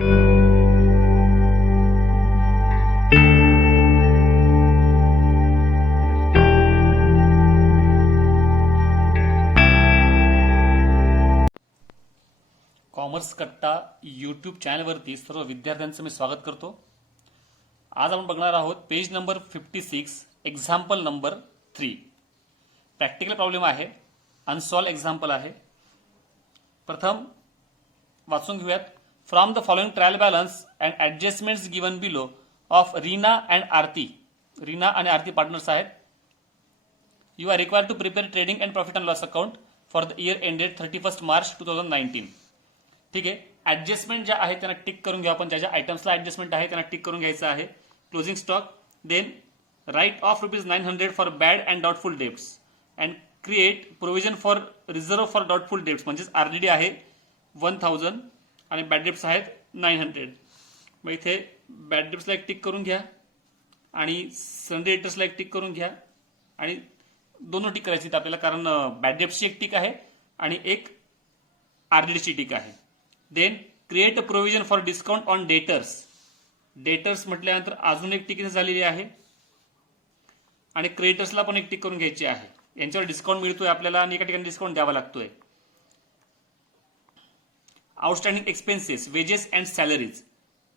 Commerce कट्टा YouTube चॅनलवरती सर्व विद्यार्थ्यांचं मी स्वागत करतो. आज आपण बघणार आहोत page number 56 example number 3. Practical problem आहे, अनसॉल्व एक्झाम्पल आहे. प्रथम वाचून घेऊयात. From the following trial balance and adjustments given below of Reena and Aarti. Reena आणि आरती पार्टनर्स आहेत. You are required to prepare trading and profit and loss account for the year ended 31 March 2019. ठीक आहे. Adjustment ज्या आहे त्यांना टिक करून घ्या. आपण ज्या ज्या आयटम्सला ऍडजस्टमेंट आहे त्यांना टिक करून घ्यायचं आहे. Closing stock, then write off ₹900 for bad and doubtful debts and create provision for reserve for doubtful debts. म्हणजेच आरडीडी आहे 1000 आणि बॅड डेब्ट्स आहेत 900. मग इथे बॅड डेब्ट्सला एक टिक करून घ्या आणि सनडे डेटर्सला एक टिक करून घ्या आणि दोनों टिक करायची आपल्याला, कारण बॅड डेब्ट्सची एक टिक आहे आणि एक आरडीडीची टिक आहे. Then create a provision for discount on debtors. Debtors म्हटल्यानंतर अजून एक टिक झालेली आहे आणि क्रेडिटर्सला पण एक टिक करून घ्यायची आहे. यांच्यावर डिस्काउंट मिळतोय आपल्याला आणि एका ठिकाणी डिस्काउंट द्यावा लागतोय. Outstanding expenses, wages and salaries,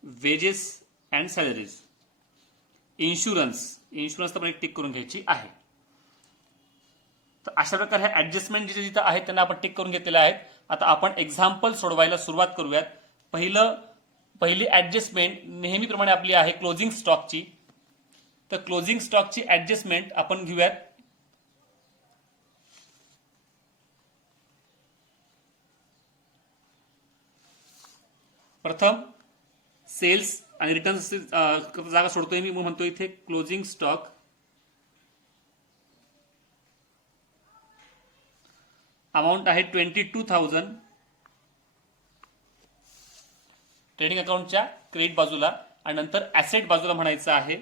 wages and salaries. इन्शुरन्सला पण एक टिक करून घ्यायची आहे. तर अशा प्रकारे हे ऍडजस्टमेंट जिथे जिथे आहेत त्यांना आपण टिक करून घेतलेले आहेत. आता आपण एक्झाम्पल सोडवायला सुरुवात करूयात. पहिली ऍडजस्टमेंट नेहमीप्रमाणे आपली आहे क्लोजिंग स्टॉकची. तर क्लोजिंग स्टॉकची ऍडजस्टमेंट आपण घेऊयात. प्रथम सेल्स आणि रिटर्न जागा सोडतोय मी, म्हणतो इथे क्लोजिंग स्टॉक अमाऊंट आहे 22,000 ट्रेडिंग अकाउंटच्या क्रेडिट बाजूला आणि नंतर ऍसेट बाजूला म्हणायचं आहे.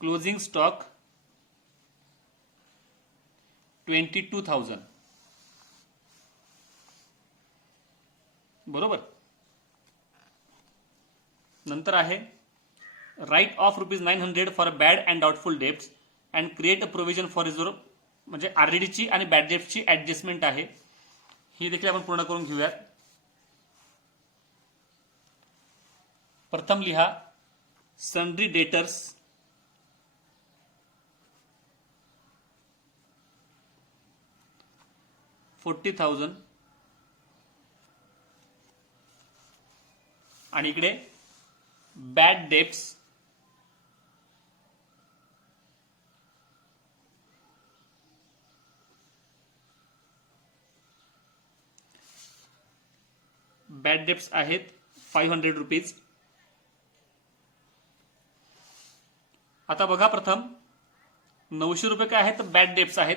Closing stock 22,000. बरोबर. नंतर आहे write off ₹900 for bad and doubtful debts and create a provision for reserve. म्हणजे आरडीडीची आणि बॅड डेब्ट्सची ऍडजस्टमेंट आहे. ही देखील आपण पूर्ण करून घेऊयात. प्रथम लिहा सन्ड्री डेटर्स, $40,000 आणि इकडे बॅड डेब्ट्स आहेत ₹500. आता बघा, प्रथम ₹900 काय आहेत तर बॅड डेब्ट्स आहेत.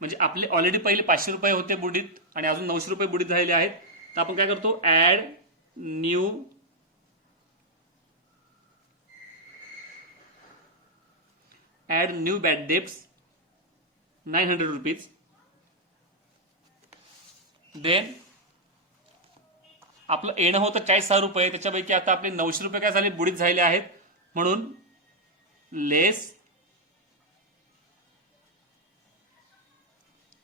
म्हणजे आपले ऑलरेडी पहिले ₹500 होते बुडीत आणि अजून ₹900 बुडीत झालेले आहेत. तर आपण काय करतो, ऍड न्यू बॅड डेब्ट्स ₹900. देन आपलं येणं होतं ₹40,000. त्याच्यापैकी आता आपले ₹900 काय झाले, बुडीत झालेले आहेत. म्हणून लेस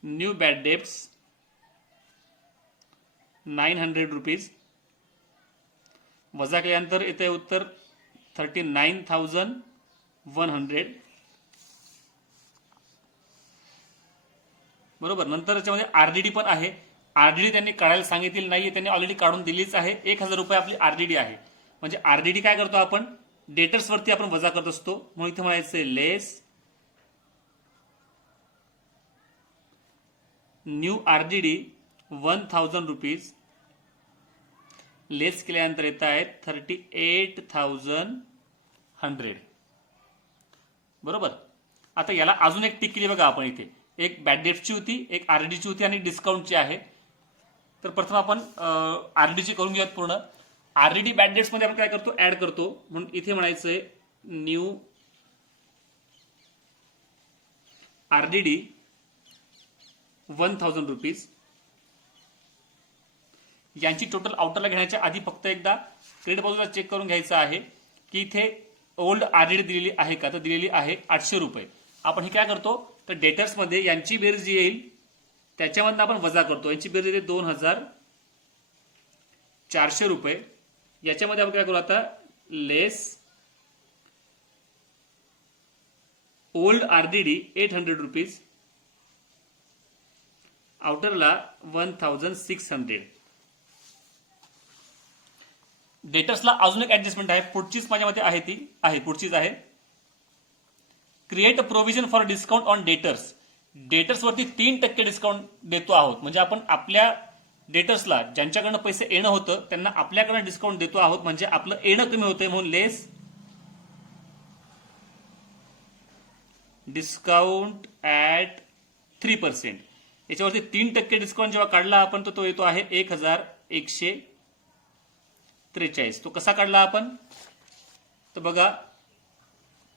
न्यू बॅड डेब्ट्स ₹900 वजा केल्यानंतर येते उत्तर 39,100. बरोबर. नंतर याच्यामध्ये आरडीडी पण आहे. आरडीडी त्यांनी काढायला सांगितलेली नाहीये, त्यांनी ऑलरेडी काढून दिलीच आहे. ₹1,000 आपली आरडीडी आहे. म्हणजे आरडीडी काय करतो आपण, डेटर्स वरती आपण वजा करत असतो. म्हणून इथे म्हणायचं लेस न्यू आरडीडी ₹1,000 लेस केल्यानंतर येत आहेत 38,100. बरोबर. आता याला अजून एक टिक केली बघा आपण इथे. एक बॅड डेब्टची होती, एक आरडीची होती आणि डिस्काउंटची आहे. तर प्रथम आपण आरडीची करून घेऊयात पूर्ण. आरडीडी बॅड डेट्स मध्ये आपण काय करतो, ऍड करतो. म्हणून इथे म्हणायचंय न्यू आरडीडी 1000 रुपीज. यांची टोटल आउटरला घेण्याच्या आधी फक्त एकदा क्रेडिट बाजूला चेक करून घ्यायचं आहे की इथे ओल्ड आरडीडी दिलेली आहे का, तर दिलेली आहे 800 रुपये. आपण हे काय करतो तर डेटर्स मध्ये यांची बेरीज जी येईल त्याच्यामधून आपण वजा करतो. यांची बेरीज येते 2400 रुपये. याच्यामध्ये आपण काय करू आता लेस ओल्ड आरडीडी 800 रुपीज, आउटरला 1600. डेटर्सला अजून एक ऍडजस्टमेंट आहे, पुढचीच माझ्यामध्ये आहे, ती आहे पुढचीच आहे. Create a provision for discount on debtors. Debtors वरती 3% डिस्काउंट देतो आहोत. म्हणजे आपण आपल्या डेटर्सला ज्यांच्याकडनं पैसे येणं होतं त्यांना आपल्याकडनं डिस्काउंट देतो आहोत. म्हणजे आपलं येणं कमी होतंय म्हणून लेस डिस्काउंट ऍट 3%. याच्यावरती 3% डिस्काउंट जेव्हा काढला आपण तर तो येतो आहे 1143. तो कसा काढला आपण तर बघा,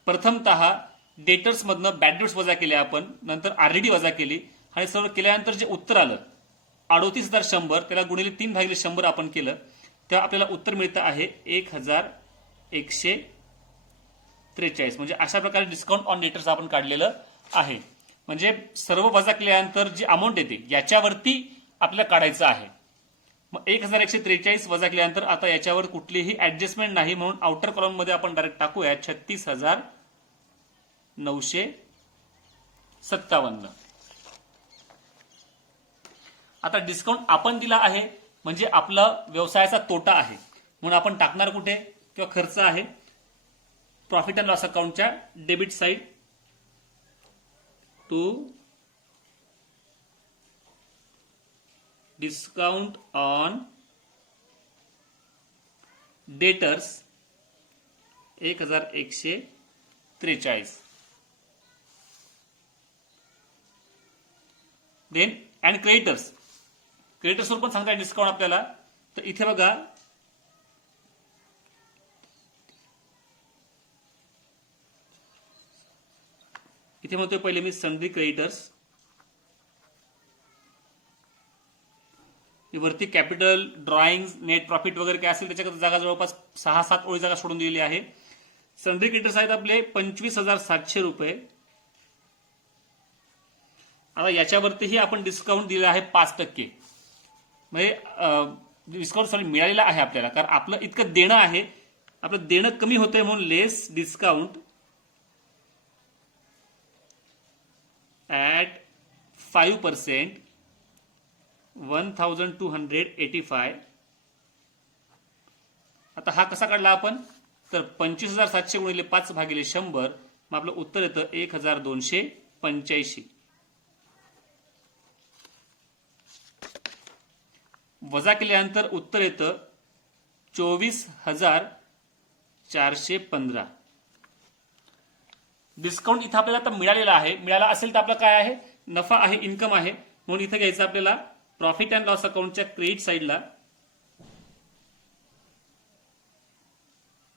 प्रथमतः डेटर्स मधनं बॅड डेट्स वजा केले आपण, नंतर आरडीडी वजा केली आणि सर्व केल्यानंतर जे उत्तर आलं 38,100 त्याला गुणिले 3/100 आपण केलं तेव्हा आपल्याला उत्तर मिळतं आहे 1143. म्हणजे अशा प्रकारे डिस्काउंट ऑन डेटर्स आपण काढलेलं आहे. म्हणजे सर्व वजा केल्यानंतर जी अमाऊंट येते याच्यावरती आपल्याला काढायचं आहे. मग 1143 वजा केल्यानंतर आता याच्यावर कुठलीही ऍडजस्टमेंट नाही म्हणून आउटर कॉलम मध्ये आपण डायरेक्ट टाकूया 36,957. आता डिस्काउंट आपण दिला आहे म्हणजे आपला व्यवसायाचा तोटा आहे म्हणून आपण टाकणार कुठे किंवा खर्च आहे प्रॉफिट अँड लॉस अकाउंटच्या debit side to discount on debtors 1143. Then and क्रेडिटर्सवर पण सांगताय डिस्काउंट आपल्याला. तर इथे बघा इथे म्हणतोय पहिले मी सन्ड्री क्रेडिटर्स, वरती कॅपिटल ड्रॉइंग नेट प्रॉफिट वगैरे काय असेल त्याच्याकडे जागा जवळपास 6-7 ओळी जागा सोडून दिलेली आहे. सन्ड्री क्रेडिटर्स आहेत आपले 25,700 रुपये. आता याच्यावरतीही आपण डिस्काउंट दिलेला आहे 5%. म्हणजे डिस्काउंट मिळालेला आहे आपल्याला कारण आपलं इतकं देणं आहे, आपलं देणं कमी होतंय म्हणून लेस डिस्काउंट ऍट 5%, 1285. आता हा कसा काढला आपण तर 25,700 गुणिले 5/100 मग आपलं उत्तर येतं 1285. वजा केल्यानंतर उत्तर येतं 24,415. डिस्काउंट इथं आपल्याला आता मिळालेला आहे. मिळाला असेल तर आपलं काय आहे नफा आहे, इन्कम आहे म्हणून इथं घ्यायचं आपल्याला प्रॉफिट अँड लॉस अकाउंटच्या क्रेडिट साइडला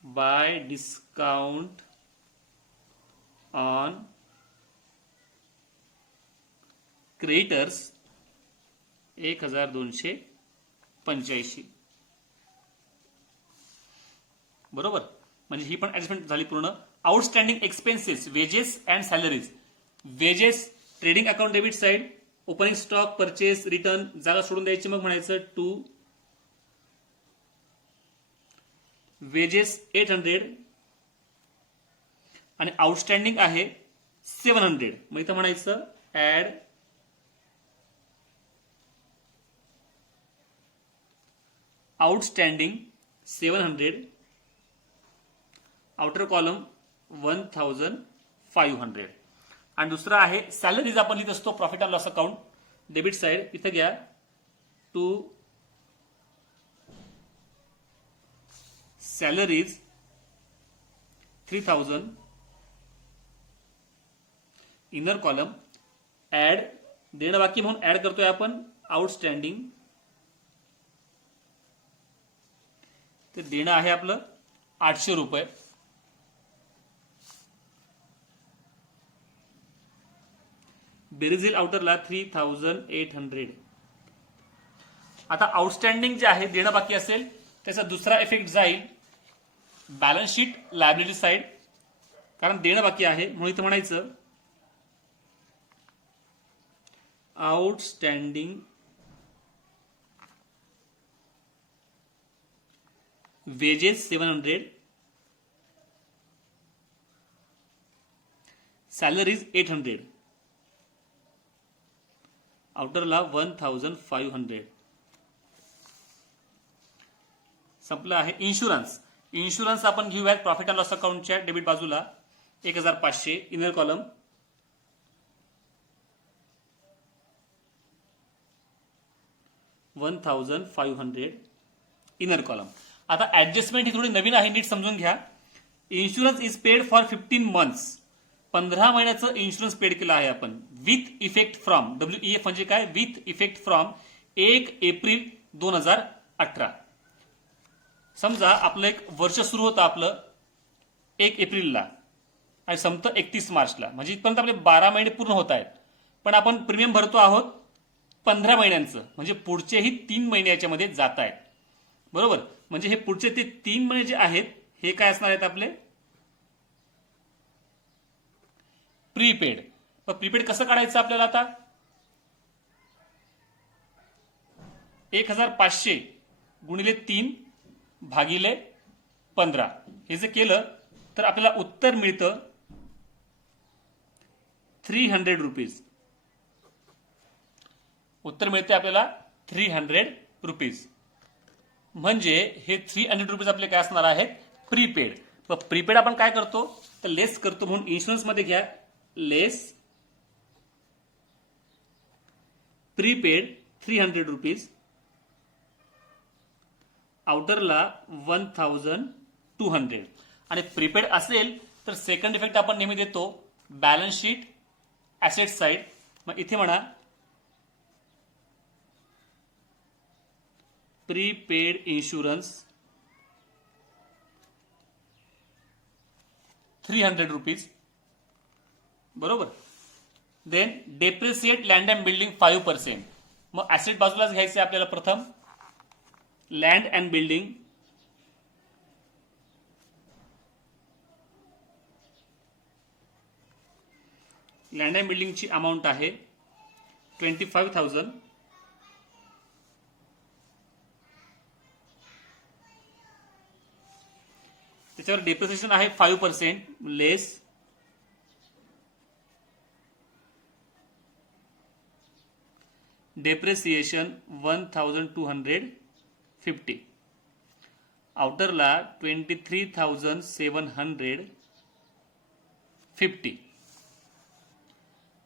बाय डिस्काउंट ऑन क्रेडिटर्स 1285. बरोबर. म्हणजे ही पण ऍडजस्टमेंट झाली पूर्ण. Outstanding expenses wages and salaries. Wedges trading account debit side, opening stock purchase return जागा सोडून द्यायची, मग म्हणायचं टू वेजेस 800 आणि आउटस्टँडिंग आहे 700. मग इथं म्हणायचं ऍड आउटस्टँडिंग 700, आउटर कॉलम 1500. आणि दुसरा आहे सॅलरीज. आपण लिहित असतो profit and loss account debit side, इथं घ्या to salaries 3000, inner column add देणं बाकी म्हणून ऍड करतोय आपण आउटस्टँडिंग. ते देणं आहे आपलं 800 रुपये. बेरीज येईल आउटरला 3800. आता आउटस्टँडिंग जे आहे देणं बाकी असेल त्याचा दुसरा इफेक्ट जाईल बॅलन्स शीट लायबिलिटी साइड, कारण देणं बाकी आहे म्हणून इथं म्हणायचं आउटस्टँडिंग वेजेस 700, सॅलरीज 800, आउटरला 1500. संपलं आहे. इन्शुरन्स आपण घेऊयात प्रॉफिट अँड लॉस अकाउंटच्या डेबिट बाजूला 1500, इनर कॉलम. $1,500 inner column. आता ऍडजस्टमेंट ही थोडी नवीन आहे, नीट समजून घ्या. Insurance is paid for 15 months. 15 महिन्याचं इन्शुरन्स पेड केलं आहे आपण विथ इफेक्ट फ्रॉम. WEF म्हणजे काय? With effect from 1 April 2018. समजा आपलं एक वर्ष सुरू होतं आपलं 1 एप्रिलला आणि संपतं 31 मार्चला, म्हणजे इथपर्यंत आपले 12 महिने पूर्ण होत आहेत. पण आपण प्रीमियम भरतो आहोत 15 महिन्यांचं, म्हणजे पुढचेही 3 महिने याच्यामध्ये जात आहेत. बरोबर? म्हणजे हे पुढचे ते 3 महिने जे आहेत हे काय असणार आहेत आपले प्रीपेड. प्रीपेड कसं काढायचं आपल्याला आता? 1500 गुणिले 3 भागिले 15 हे जे केलं तर आपल्याला उत्तर मिळतं 300 रुपीज. उत्तर मिळते आपल्याला 300 रुपीज. म्हणजे हे 300 रुपीज आपले काय असणार आहेत प्रीपेड. प्रीपेड आपण काय करतो तर लेस करतो, म्हणून इन्शुरन्स मध्ये घ्या लेस प्रीपेड 300 रुपीज, आउटरला 1200. आणि प्रीपेड असेल तर सेकंड इफेक्ट आपण नेहमी देतो बॅलन्स शीट ऍसेट साइड. मग इथे म्हणा प्रीपेड इन्शुरन्स 300 रुपीज. बरोबर? Then depreciate land and building 5%. मग ऍसेट बाजूलाच घ्यायचे आपल्याला. प्रथम लँड अँड बिल्डिंग ची अमाऊंट आहे 25,000. त्याच्यावर डेप्रिसिएशन आहे 5% लेस डेप्रिसिएशन 1250, आउटरला 23,750.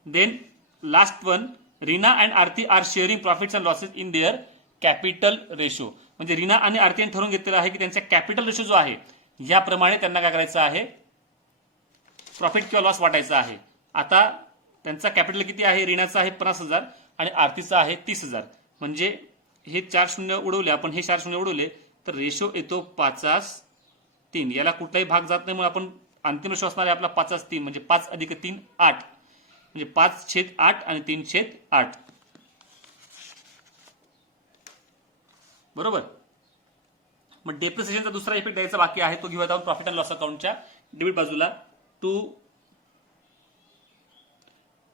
Then last one Reena and Aarti are sharing profits and losses in their capital ratio. म्हणजे रीना आणि आरती यांनी ठरवून घेतलेलं आहे की त्यांचा कॅपिटल रेशो जो आहे याप्रमाणे त्यांना काय करायचं आहे प्रॉफिट किंवा लॉस वाटायचा आहे. आता त्यांचा कॅपिटल किती आहे? रीनाचा आहे 50,000 आणि आरतीचा आहे 30,000. म्हणजे हे 4 शून्य उडवले आपण, हे 4 शून्य उडवले तर रेशो येतो 5:3. याला कुठलाही भाग जात नाही म्हणून आपण अंतिम रेशो असणार आहे आपला 5:3. म्हणजे 5 अधिक 3 8, म्हणजे 5/8 आणि 3/8. बरोबर? मग डेप्रिसिएशनचा दुसरा इफेक्ट द्यायचा बाकी आहे, तो घेऊया आपण प्रॉफिट अँड लॉस अकाउंटच्या डेबिट बाजूला. To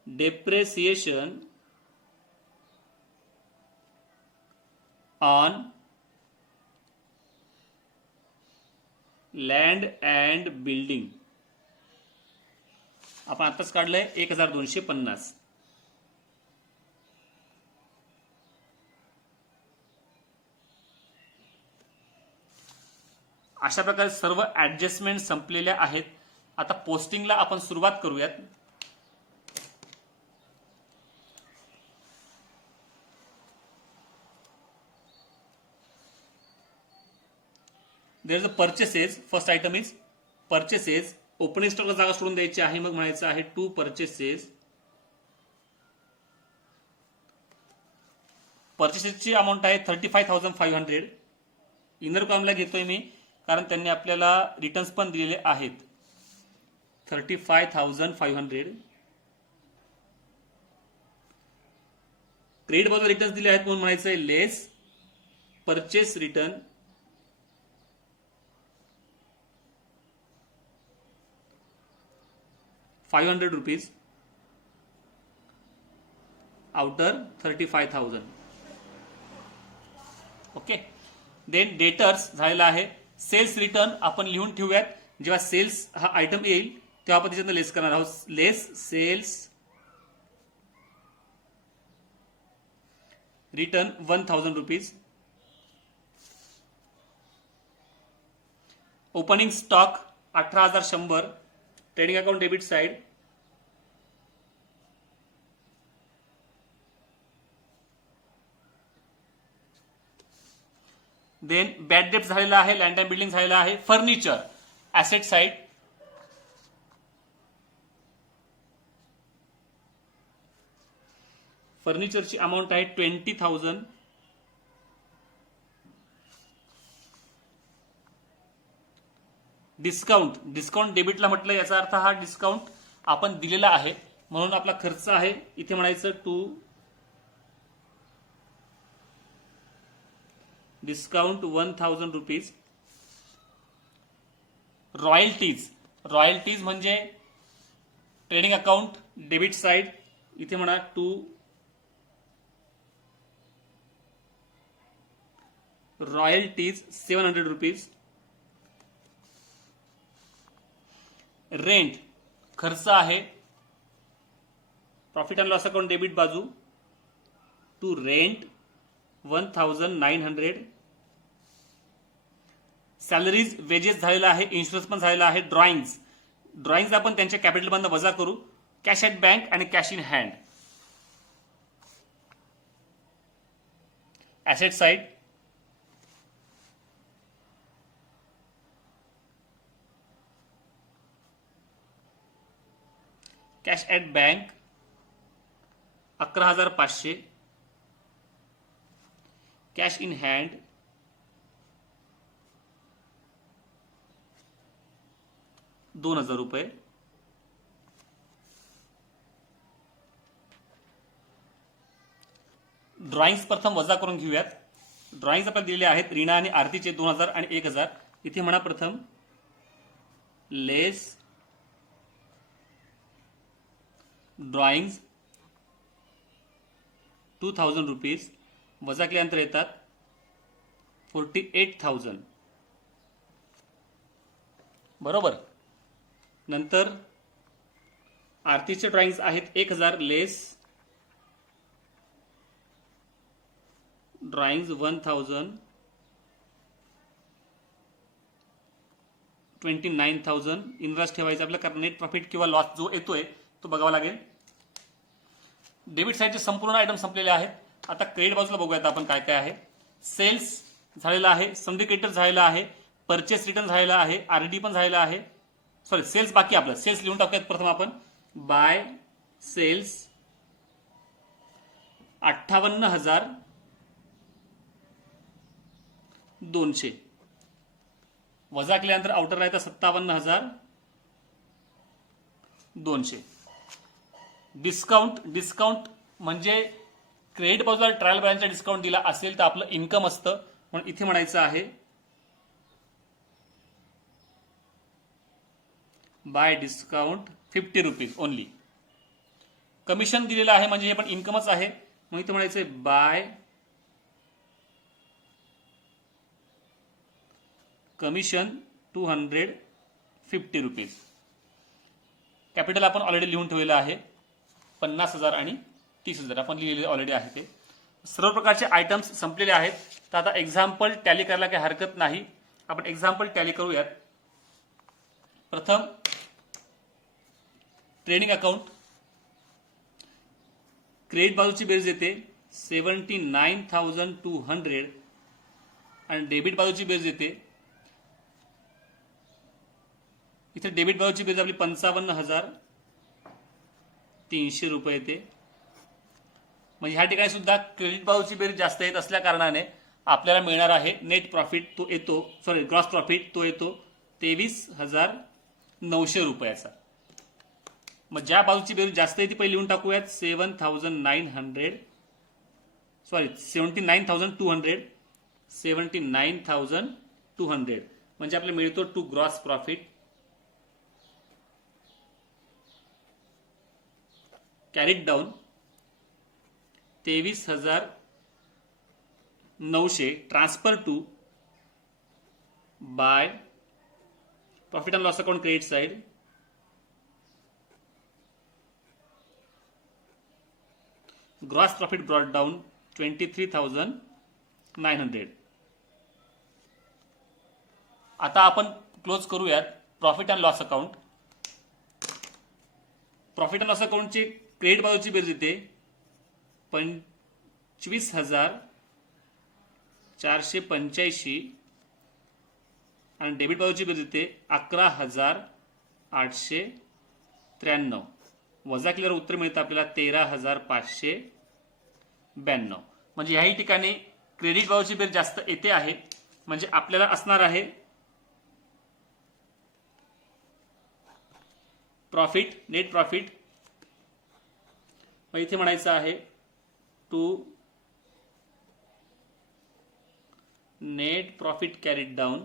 depreciation on land and building आपण आताच काढलंय 1250. अशा प्रकारे सर्व ऍडजस्टमेंट संपलेल्या आहेत. आता पोस्टिंगला आपण सुरुवात करूयात. There is a purchases. First item is purchases. Opening स्टॉकला जागा सोडून द्यायची आहे, मग म्हणायचं आहे टू परचेसेस. परचेसेसची अमाऊंट आहे 35,500. इनर कॉलमला घेतोय मी कारण त्यांनी आपल्याला रिटर्न्स पण दिलेले आहेत 35,500. क्रेडिट बाजूला रिटर्न्स दिले आहेत म्हणून म्हणायचं आहे less purchase return ₹500 outer 35,000. Okay. Then debtors झालेला आहे. सेल्स रिटर्न आपण लिहून ठेवूयात. जेव्हा सेल्स हा आयटम येईल तेव्हा आपण त्याच्यातनं लेस करणार आहोत. Less sales return ₹1,000. Opening stock 18,100. Trading account debit side then bad डेप्ट झालेला आहे. लँड अँड बिल्डिंग झालेला आहे. फर्निचर ऍसेट साइड फर्निचरची अमाऊंट आहे 20,000. डिस्काउंट डेबिटला म्हटलं याचा अर्थ हा डिस्काउंट आपण दिलेला आहे म्हणून आपला खर्च आहे. इथे म्हणायचं टू डिस्काउंट ₹1,000. रॉयल्टीज म्हणजे ट्रेडिंग अकाउंट डेबिट साइड इथे म्हणा टू रॉयल्टीज ₹700. रेंट खर्च आहे. Profit and loss account debit बाजू टू रेंट 1,900. सॅलरीज वेजेस झालेला आहे. इन्शुरन्स पण झालेला आहे. ड्रॉइंग्स आपण त्यांच्या कॅपिटल मधून वजा करू. कॅश ॲट बँक आणि cash in hand. Asset side cash at bank 11,500. Cash in hand ₹2,000. Drawings प्रथम वजा करून घेऊयात. ड्रॉइंग्स आपल्याला दिलेले आहेत. रीना आणि आरतीचे 2,000 आणि 1,000. इथे म्हणा प्रथम लेस ड्रॉइंग्स ₹2,000 वजा केल्यानंतर येतात 48,000. बरोबर. नंतर आरतीचे ड्रॉइंग्स आहेत 1,000 लेस ड्रॉइंग्स 1,000 29,000. इन्व्हेस्ट ठेवायचं आपल्याला कारण नेट प्रॉफिट किंवा लॉस जो येतोय तो बघावा लागेल. डेबिट साइडचे संपूर्ण आयटम संपलेले आहेत. आता क्रेडिट बाजूला बघूयात आपण काय काय आहे. सेल्स झालेला आहे. सिंडिकेटर झालेला आहे. परचेस रिटर्न झालेला आहे. आरडी पण झालेला आहे. सॉरी सेल्स बाकी आपलं. सेल्स लिहून टाकूयात प्रथम आपण. बाय सेल्स 58,200 वजा केल्यानंतर आउटर राहतं 57,200. डिस्काउंट म्हणजे क्रेडिट बाजूला ट्रायल बॅलन्सचा डिस्काउंट दिला असेल तर आपलं इन्कम असतं म्हणून इथे म्हणायचं आहे बाय डिस्काउंट ₹50 ओनली. कमिशन दिलेलं आहे म्हणजे हे पण इन्कमच आहे म्हणून इथे म्हणायचं बाय कमिशन ₹250. कॅपिटल आपण ऑलरेडी लिहून ठेवलेलं आहे 50,000 आणि 30,000 आपण लिहिलेले ऑलरेडी आहे. ते सर्व प्रकारचे आयटम्स संपलेले आहेत. तर आता एक्झाम्पल टॅली करायला काही हरकत नाही. आपण एक्झाम्पल टॅली करूयात. प्रथम ट्रेडिंग अकाउंट क्रेडिट बाजूची बेरीज येते 79,200 आणि डेबिट बाजूची बेरीज येते इथे डेबिट बाजूची बेरीज आपली 55,300 येते. म्हणजे ह्या ठिकाणी सुद्धा क्रेडिट बाजूची बेरीज जास्त येत असल्या कारणाने आपल्याला मिळणार आहे नेट प्रॉफिट तो येतो ग्रॉस प्रॉफिट तो येतो 23,900. मग ज्या बाजूची बेरीज जास्त आहे ती पहिली लिहून टाकूयात 7,900 सॉरी 79,200 79,200 म्हणजे आपल्याला मिळतो to gross profit carried down 23,900 transfer to by profit and loss account credit side gross profit brought down 23,900. आता आपण क्लोज करूयात profit and loss account. Profit and loss अकाउंटची क्रेडिट बाजूची बेरीज येते 25,485 आणि डेबिट बाजूची बेरीज येते 11,893. वजा केल्यावर उत्तर मिळतं आपल्याला 13,592. म्हणजे याही ठिकाणी क्रेडिट बाजूची बेरीज जास्त येते आहे. म्हणजे आपल्याला असणार आहे प्रॉफिट नेट प्रॉफिट, मग इथे म्हणायचं आहे to net profit carried down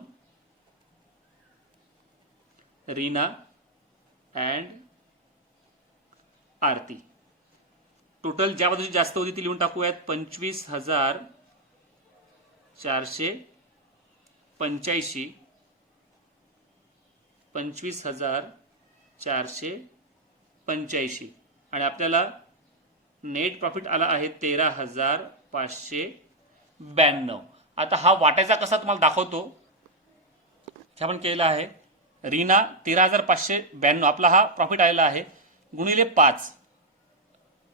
Reena and Aarti. Total ज्या बाजूची जास्त होती ती लिहून टाकूयात 25,485 25,485 आणि आपल्याला नेट प्रॉफिट आला आहे 13,592. आता हा वाटायचा कसा तुम्हाला दाखवतो. हे आपण केलेला आहे रीना 13,592 आपला हा प्रॉफिट आलेला आहे गुणिले 5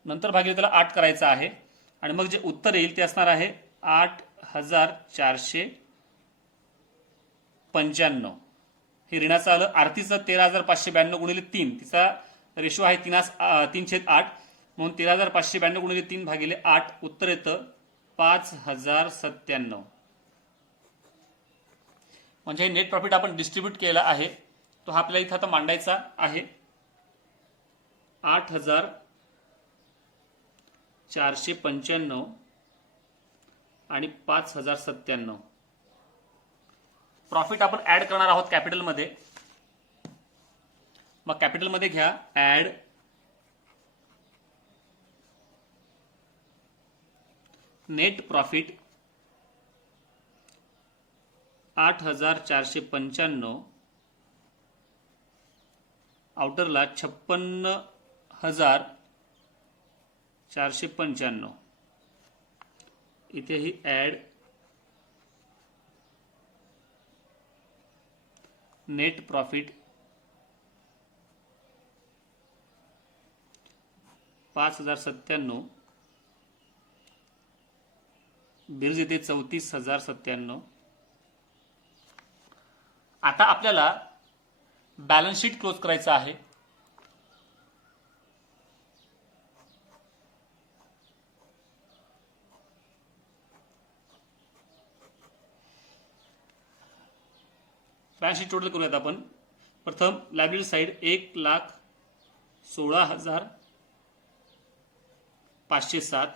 नंतर भागिले त्याला 8 करायचा आहे आणि मग जे उत्तर येईल ते असणार आहे 8,495. हे ऋणाचं आलं. आरतीचं 13,592 गुणिले 3 तिचा रेशो आहे 3/8 म्हणून 13,592 गुणिले 3 भागिले 8 उत्तर येतं 5,097. म्हणजे हे नेट प्रॉफिट आपण डिस्ट्रीब्यूट केला आहे तो हा आपल्याला इथं आता मांडायचा आहे. 8,495 आणि 5,097. प्रॉफिट आपण ऍड करणार आहोत कॅपिटलमध्ये. मग कॅपिटलमध्ये घ्या ऍड नेट प्रॉफिट 8,495 आउटरला 56,495. इथेही ऍड नेट प्रॉफिट 5,097 बेरीज येते 34,097. आता आपल्याला बॅलन्स शीट क्लोज करायचं आहे. बॅलन्स शीट टोटल करूयात आपण. प्रथम लायबिलिटी साइड 1,16,507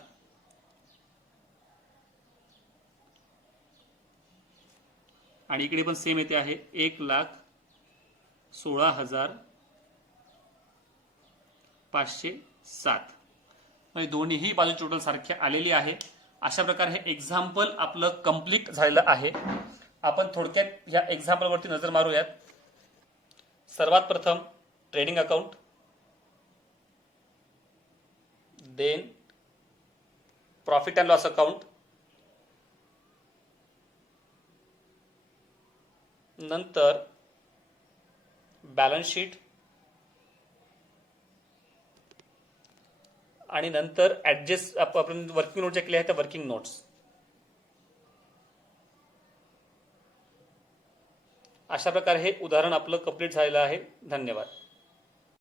आणि इकडे पण सेम येते आहे 1,16,507. म्हणजे दोन्हीही बाजू टोटल सारखे आलेली आहे. अशा प्रकारे हे एक्झाम्पल आपलं कंप्लीट झालेलं आहे. आपण थोडक्यात या एक्झाम्पलवरती नजर मारूयात. सर्वात प्रथम trading account, then profit and loss account, नंतर बॅलन्स शीट आणि नंतर ऍडजस्ट आपण वर्किंग नोट ज्या केल्या आहेत त्या वर्किंग नोट्स. अशा प्रकारे हे उदाहरण आपलं कंप्लीट झालेलं आहे. धन्यवाद.